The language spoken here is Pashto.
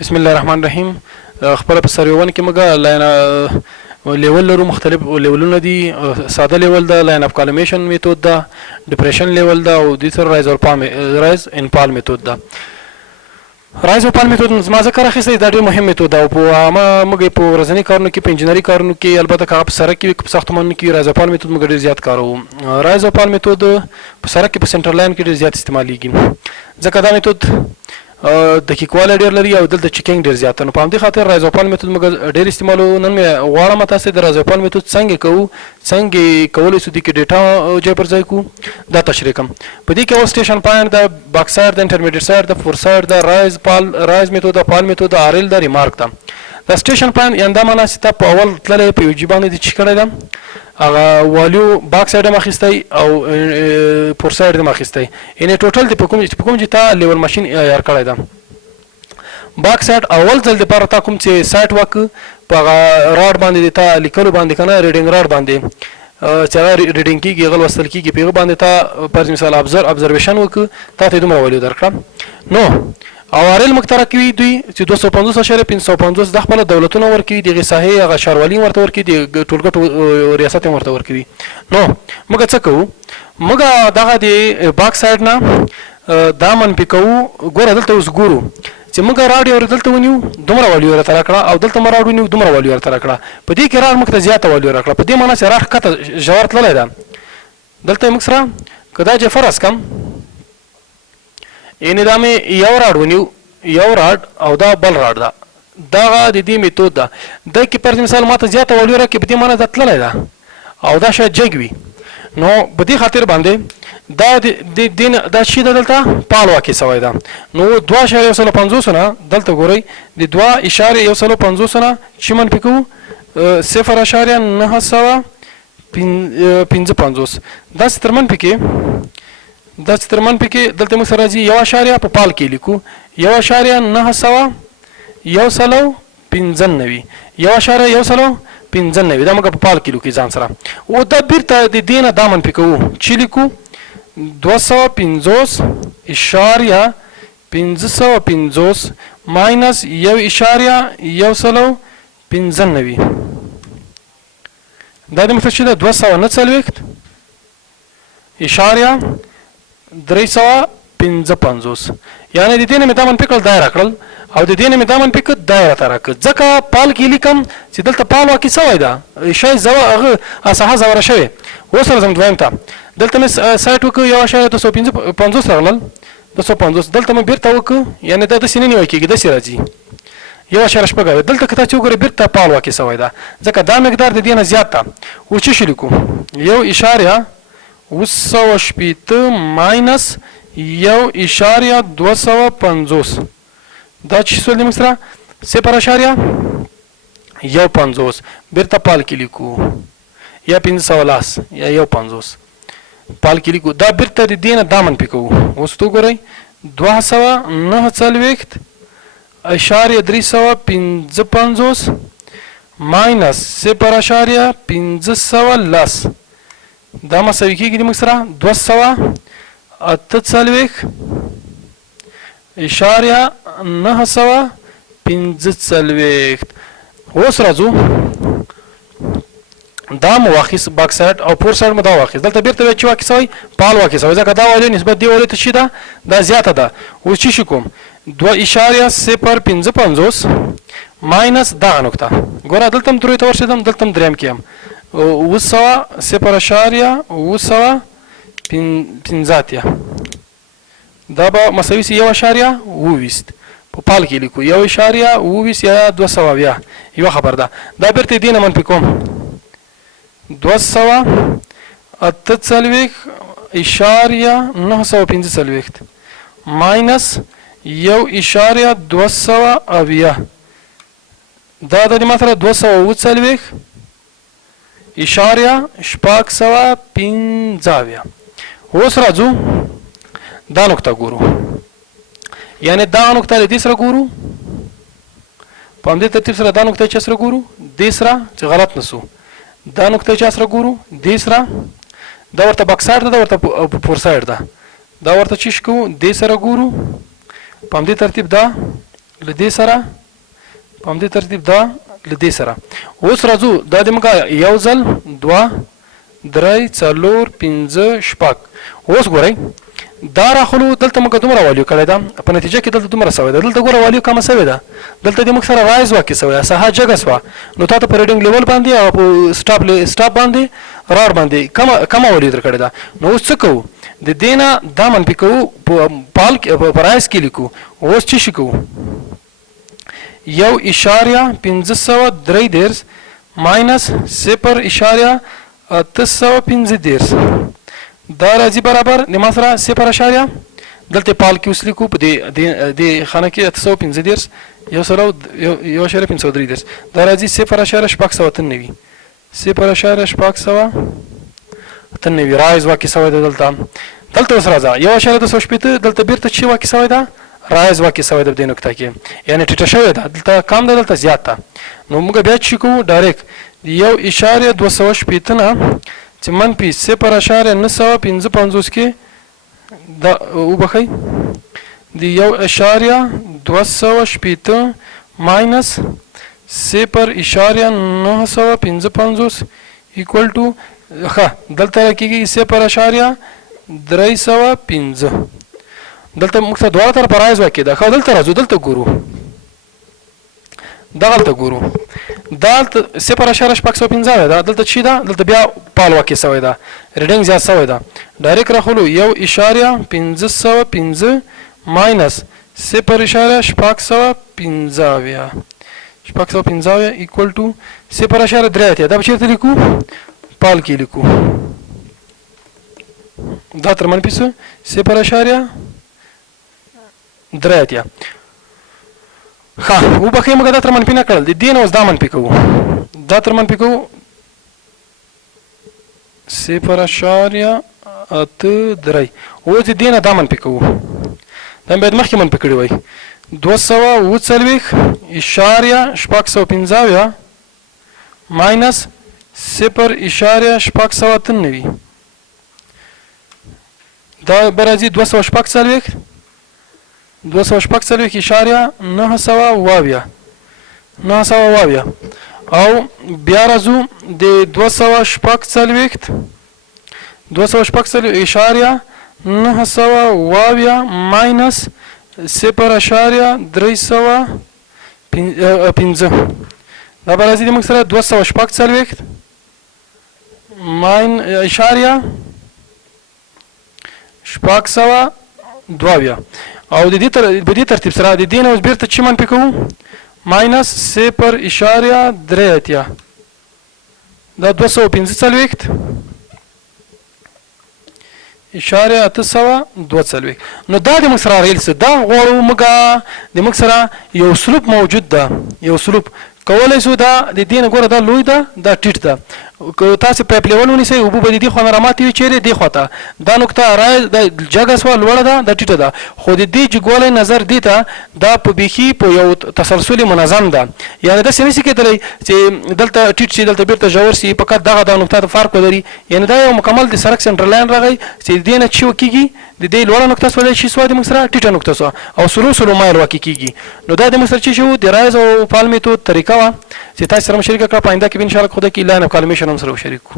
بسم الله الرحمن الرحیم. خپل په سریون کې موږ لاین لیول لرو، مختلف لیولونه دي. ساده لیول دا لاین اف کالمیشن میتود دا، ډیپریشن لیول دا، او د سر رایز ان پال میتود دا. رایز او پال میتود زما ذکر اخیستی دا ډېر مهم میتود دا، او په عامه موږ په ورځني کارونو کې، په انجینري کارونو کې، البته که هغه په سړک کې وي، په ساختمانونو کې رایز او پال میتود موږ ډېر زیات کاروو. رایز او پال میتود په سړک کې په سنټر لاین کې ډېر زیات استعمالیږي، ځکه دا میتود دقیقوالی ډېر لري او دلته چیکینګ ډېر زیات ده. نو په همدې خاطر رایز او پال میتود موږ ډېر استعمالوو. نن مې غواړم تاسې د رایز او پال میتود څنګه کوو، څنګه کولی شو دې کې ډیټا ځای پر ځای کړو، دا تشریح کوم. په دې کې اول سټیشن پوینټ ده، باک سایډ ده، انټرمیډیټ سایډ ده، فور سایډ ده، رایز میتود ده، پال میتود ده، آرل ده، ریمارک ده. دا سټیشن پوینټ یعنې دا معنا چې تا په اول تللی په یو جي باندې دې چې کړی ده، هغه والیو باک سایډ هم اخیستی او فور سایډ هم اخیستی، یعنې ټوټل دې په کوم چې تا لیول ماشین عیار کړی ده. باک سایډ اول ځل دپاره تا کوم چې سایټ وکړه په هغه راډ باندې د تا لیکلو باندې که نه ریډینګ راډ باندې چې هغه ریډینګ کېږي، هغه لوستل کېږي، په هغه باندې تا پر مثال ابزرویشن وکړه، تا ته یې دومره ولیو درکړه. نو او آرل موږ ته راکوي دوی چې 250.550 دا خپله دولتونه ورکوي، د هغې ساحې هغه ښاروالي ورته ورکوي، د ټولګټو ریاست هم ورته ورکوي. نو موږ څه کوو، موږ دغه د باک سایډ نه دا منفي کوو. ګوره دلته اوس ګورو چې موږ راډ یو دلته ونیو دومره والیو راته راکړه، او دلته مو راډ ونیو دومره والیو راته راکړه. په دې کې راډ موږ ته زیاته والیو راکړه، په دې معنا چې راډ ښکته ژور تللی ده. دلته موږ سره که دا چې فرض کم، یعنې دا مې یو راډ ونیو، یو راډ او دا بل راډ ده، دغه د دې میتود ده. دا کې پر مثال ما ته زیاته والیو راکړي، په دې معنا دا تللی ده او دا شاید جګ وي. نو په دې خاطر باندې دا شي ده دلته پال واقع شوی ده. نو 2.150 نه دلته ګورئ د 2.150 نه چې منفي کوو 0.955 داسې تر منفي کې دلته موږ سره راځي 1 په پال کې لیکو 1.995 1.195 دا موږ په پال کې لیکو ځان سره. او دا بیرته د دې نه دا منفي کوو چې لیکو 250.550 ماینس 1.195. دا د مطلب چې ده 249.355 یعنې د دې نه مې دا منفي کړل، دا یې راکړل، او د دې نه مې دا منفي کړ، دا یې راته راکړ. ځکه پال کې لیکم چې دلته پال واقع شوی ده، شاید هغه ساحه زوره شوې. اوس راځم دویم ته، دلته مې سایټ وکړو 1.250 راغلل 250، دلته مې بیرته وکړو، یعنې دا داسې نه نیوی کېږي، داسې راځي 1.6. دلته که تا چې وګورې بیرته پال واقع شوی ده، ځکه دا مقدار د دې نه زیات ده. اوس څه شي لیکو 1.250 ماینس 1.250 دا چې سول دی موږ سره 0.150 بیرته پال کې لیکو یا 510 یا 1.50 پال کې لیکو. دا بیرته د دې نه دا منفي کوو. اوس تو ګورئ 249.355 ماینس 0.510 دا مساوي کېږي موږ سره 248.945. اوس راځو دا مو واخیست باک سایډ او فور سایډ مو دا واخیست، دلته بیرته چې واقع شوی پال واقع شوی، ځکه دا والیو نسبت دې والیو ته چې ده دا زیاته ده. اوس چې شي کوم 2.055 ماینس دغه نقطه، ګوره دلته هم دروي ته ورسېدم، دلته هم دریم کې یم 0.50 دا به مساوي سي 1.20 په پال کې لیکو 1.20 یا 200 یوه خبر ده. دا بیرته دې نه منفي کوم 248.945 ماینس 1.200 دا د ما سره 240.650. اوس راځو دا نقطه ګورو، یعنې دا نقطه له دې سره ګورو، په همدې ترتیب سره دا نقطه چا سره ګورو، دې سره چې غلط نسو، دا نقطه چا سره ګورو، دې سره، دا ورته باک سایډ ده، دا ورته فور سایډ ده، دا ورته چې کوو دې سره ګورو، په همدې ترتیب دا له دې سره په همدې ترتیب دا له دې سره. اوس راځو دا د موږ یو ځل 2 3 4 5 6. اوس ګورئ دا راخلو دلته موږ دومره والیو کړی ده په نتیجه کې دلته دومره سوی ده. دلته ګوره والیو کمه سوې ده. دلته د موږ سره رایز واقع سوی ده ساحه جګه سوه نو تا ته په ریډینګ لیول باندې او په سټاپ باندې راډ باندې کمه والیو در کړې ده. نو اوس څه کوو د دې نه دا منفي کوو په رایز کې لیکو. اوس څه شي کوو 1.533 ماینس 0.815 دا راځي برابر د ما سره 0.0 دلته پال کې اوس لیکو په دې خانه کې 815 1.533 دا راځي 0.893 0.893 رایز واقع سوی ده. دلته اوس راځه 1.280 دلته بیرته چې واقع سوی ده رایز واقع سوی ده په دې نقطه کې یعنی ټیټه شوې ده دلته کم ده دلته زیات ده. نو موږ بیا چې کوو ډایرکټ 1.280 نه چې منفي 0.955 کې دا وبخئ د 1.280 ماینس 0.955 ایکوال ټو دلته کېږي 0.305 دلته موږ ته دواړه طرفه رایز واقع ده. دلته راځو دلته ګورو دغلته ګورو دا 0.615 ده دلته چې ده دلته بیا پال واقع سوی ده ریډینګ زیات سوی ده. ډایرکټ راخلو 1.515 ماینس 0.615 ایکوال ټو 0.3 دا به چېرته لیکو پال کې لیکو دا تر منفي 0.3 وبخئ موږ دا تر منفي نه کړل د دې نه اوس دا منفي کوو دا تر منفي کوو 0.83 اوس د دې نه دا منفي کوو دا باید مخکې منفي کړی وای 240.615 ماینس 0.693 دا به راځي 240.920 او بیا راځو د 240.920 ماینس 0.305 دا به راځي د موږ سره 240 2.2 او د دې ترتیب سره د دې نه اوس بیرته چې منفي کوو ماینس 0.3 دا 245 0.842 نو دا د موږ سره ریلس دا غواړو موږ د موږ سره یو سلوپ موجود ده یو سلوپ کولی شو دا د دې نه ګوره دا لوی ده دا ټیټ ده که تاسې پایپ لیول ونیسئ اوبه به د دې خوا نه راماتې وي چیرې دې خواته دا نقطه رای د جګه سوه لوړه ده دا ټیټه ده خو د دې جګوالی نظر دې ته دا په بیخي په یو تسلسل منظم ده یعنې داسې نشي کېدلی چې دلته ټیټ شي دلته بیرته ژور شي فقط دغه دا نقطه ته فرق ولري یعنې دا یو مکمل د سړک سنټر لاین راغی چې د دې نه چې وکېږي د دې لوړه نقطه سوه چې سوه د موږ سره ټیټه نقطه سوه او سلو مایل واقع کېږي نو دا د موږ سره چې شو د رایز او پال میتود طریقه وه چې تاسو سره مو شریکه کړه په آینده کې به انشاءالله خدای کې لاین اف کالمیشن هم سره وشریکو